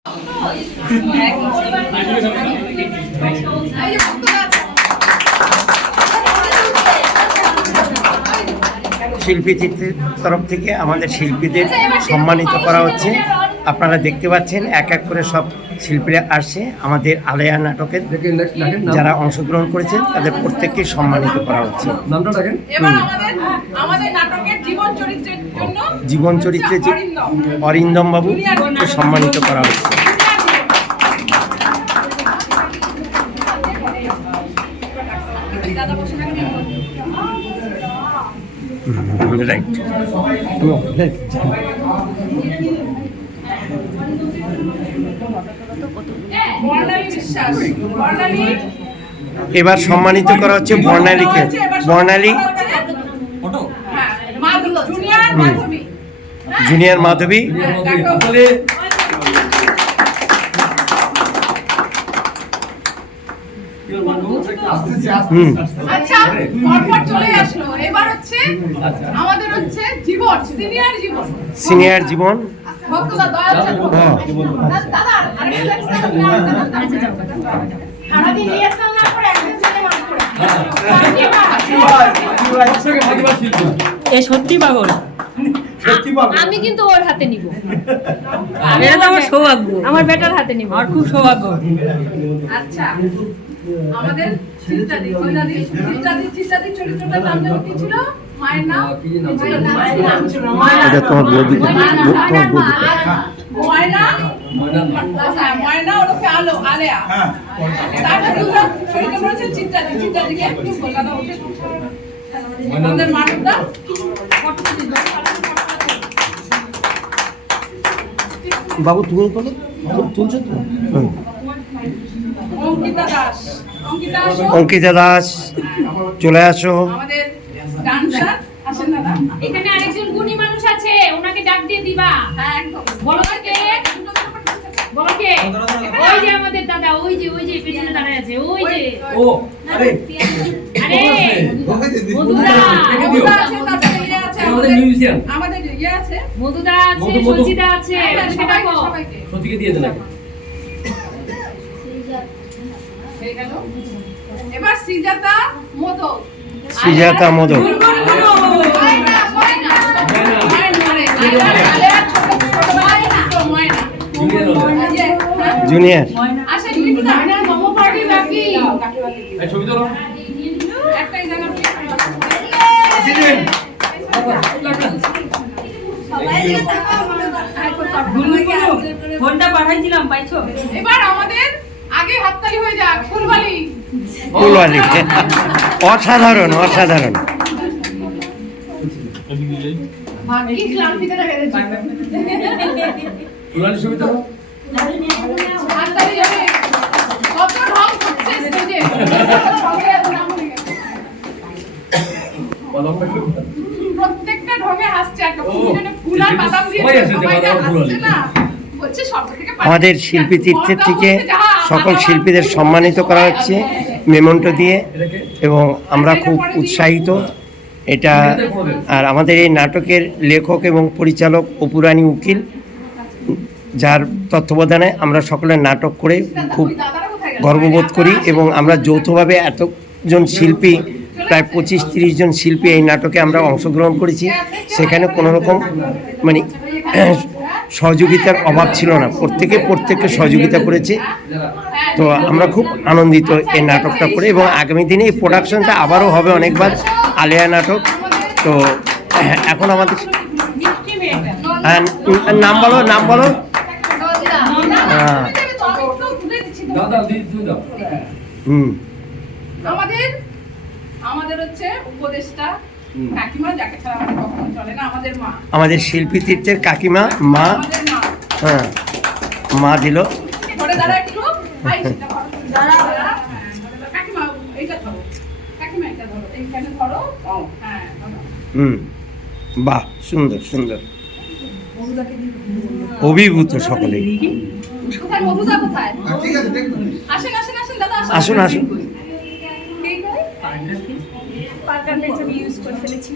শিল্পী চিত্রের তরফ থেকে আমাদের শিল্পীদের সম্মানিত করা হচ্ছে। আপনারা দেখতে পাচ্ছেন এক এক করে সব শিল্পীরা আসছে। আমাদের আলেয়া নাটকের যারা অংশগ্রহণ করেছেন তাদের প্রত্যেককে সম্মানিত করা হচ্ছে। জীবন চরিত্রে অরিন্দম বাবুকে সম্মানিত করা হচ্ছে। রাইট। এবার সম্মানিত করা হচ্ছে বর্ণালীকে। বর্ণালী জুনিয়র মাধবী। সিনিয়র জীবন। সত্যি পাগল, আমি কিন্তু ওর হাতে নিব। এটা তো আমার সৌভাগ্য, আমার বেটার হাতে নিব। আর খুব সৌভাগ্য। আচ্ছা, আমাদের চরিত্রটার নাম যেন কি ছিল? মায়ের নাম এটা তোমার বৌদি। ময়না ওরফে আলো, আলেয়া। তারপর চরিত্র করেছে চিত্রাদি। চিত্রাদিকে একটু কলকাতা উঠে আমাদের মানবদা। বাবু তুমি বলো, তুলছো তো? অঙ্কিতা দাস চলে আসো। আমাদের ডান্সার আসেন দাদা। এখানে আরেকজন গুণী মানুষ আছে, ওনাকে ডাক দিয়ে দিবা। হ্যাঁ একদম। বলো কে? বলো কে? ওই যে আমাদের দাদা, ওই যে পেছনে দাঁড়ায় আছে, ওই যে। ও আরে মধুদা আছে, তারপরে ইয়ে আছে আমাদের মিউজিয়াম। আমাদের ইয়ে আছে, মধুদা আছে, সচিদা আছে। সবাইকে সচিকে দিয়ে দেন। হয়ে গেল। এবার শ্রীজাতা মোদক। শ্রীজাতা মোদক। জুনিয়র। ফোনটা পাঠাইছিলাম, পাইছো? এবার আমাদের আগে হাততালি হয়ে যাক। ফুলবালি। অসাধারণ, অসাধারণ। প্রত্যেকটা ঢঙে হাসছে। ফুল আর বাদাম দিয়ে হাসছে না। আমাদের শিল্পী তীর্থের থেকে সকল শিল্পীদের সম্মানিত করা হচ্ছে মেমন্টো দিয়ে, এবং আমরা খুব উৎসাহিত এটা। আর আমাদের এই নাটকের লেখক এবং পরিচালক অপুরানী উকিল, যার তত্ত্বাবধানে আমরা সকলে নাটক করে খুব গর্ববোধ করি। এবং আমরা যৌথভাবে এতজন শিল্পী, প্রায় 25-30 জন শিল্পী এই নাটকে আমরা অংশগ্রহণ করেছি। সেখানে কোনোরকম মানে সহযোগিতার অভাব ছিল না, প্রত্যেককে সহযোগিতা করেছে। তো আমরা খুব আনন্দিত এই নাটকটা করে, এবং আগামী দিনে এই প্রোডাকশনটা আবারও হবে অনেকবার, আলেয়া নাটক। তো এখন আমাদের নাম বলো। আমাদের হচ্ছে উপদেষ্টা কাকিমা, যাকে ছাড়া আমাদের কখনো চলে না। আমাদের মা, আমাদের শিল্পী তীর্থের কাকিমা, মা। হ্যাঁ, মা দিল। বাহ, সুন্দর সুন্দর, অভিভূত সকলে। আসুন আসুন। পার্কার পেজ আমি ইউজ করে ফেলেছি।